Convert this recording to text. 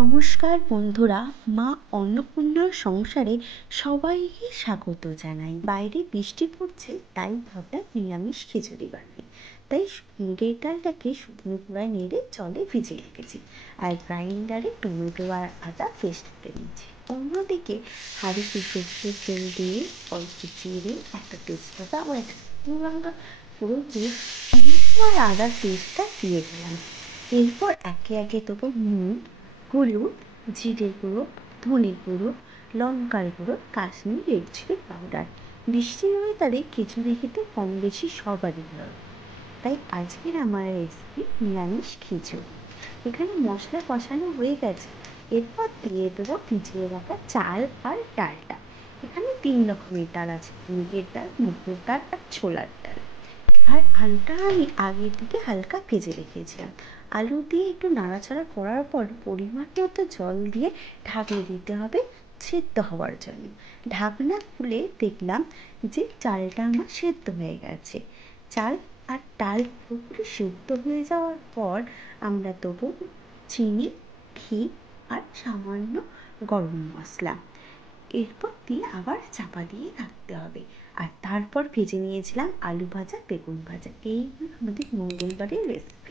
নমস্কার বন্ধুরা, মা অন্নপূর্ণার সংসারে সবাইকে স্বাগত জানাই। বাইরে বৃষ্টি পড়ছে, তাই ভাবলাম নিরামিষ খিচুড়ি বানাই। তাই মুগের ডালটাকে শুকনো খোলায় নেড়ে জলে ভিজিয়ে রেখেছি, আর গ্রাইন্ডারে টমেটো আর আদা পেস্ট করে নিয়েছি। অন্যদিকে হাঁড়িতে সর্ষের তেল দিয়ে অল্প জিরে, একটা তেজপাতা আর একটা শুকনো লঙ্কা পুরো দিয়ে টমেটো আর আদার পেস্টটা দিয়ে দিলাম। এরপর একে একে দেবো নুন, হলুদ, জিরে গুঁড়ো, ধনে গুঁড়ো, লঙ্কার গুঁড়ো, কাশ্মীরি রেড চিলি পাউডার। বৃষ্টির ওয়েদারে খিচুড়ি খেতে কম বেশি সবারই ভালো, তাই আজকের আমার রেসিপি নিরামিষ খিচুড়ি। এখানে মশলা কষানো হয়ে গেছে, এরপর দিয়ে দেবো ভিজিয়ে রাখা চাল আর ডালটা। এখানে 3 রকমের ডাল আছে, মুগের ডাল, মুসুর ডাল আর ছোলার ডাল। আর আলুটা আমি আগের থেকে হালকা ভেজে রেখেছিলাম। আলু দিয়ে একটু নাড়াচাড়া করার পর পরিমাণ মতো জল দিয়ে ঢাকলে দিতে হবে সেদ্ধ হওয়ার জন্য। ঢাকনা খুলে দেখলাম যে চালটা আমার সেদ্ধ হয়ে গেছে। চাল আর ডাল পুরোপুরি সেদ্ধ হয়ে যাওয়ার পর আমরা দেবো চিনি, ঘি আর সামান্য গরম মশলা। এরপর দিয়ে আবার চাপা দিয়ে রাখতে হবে। আর তারপর ভেজে নিয়েছিলাম আলু ভাজা, বেগুন ভাজা। এই আমাদের মঙ্গলবারের রেসিপি।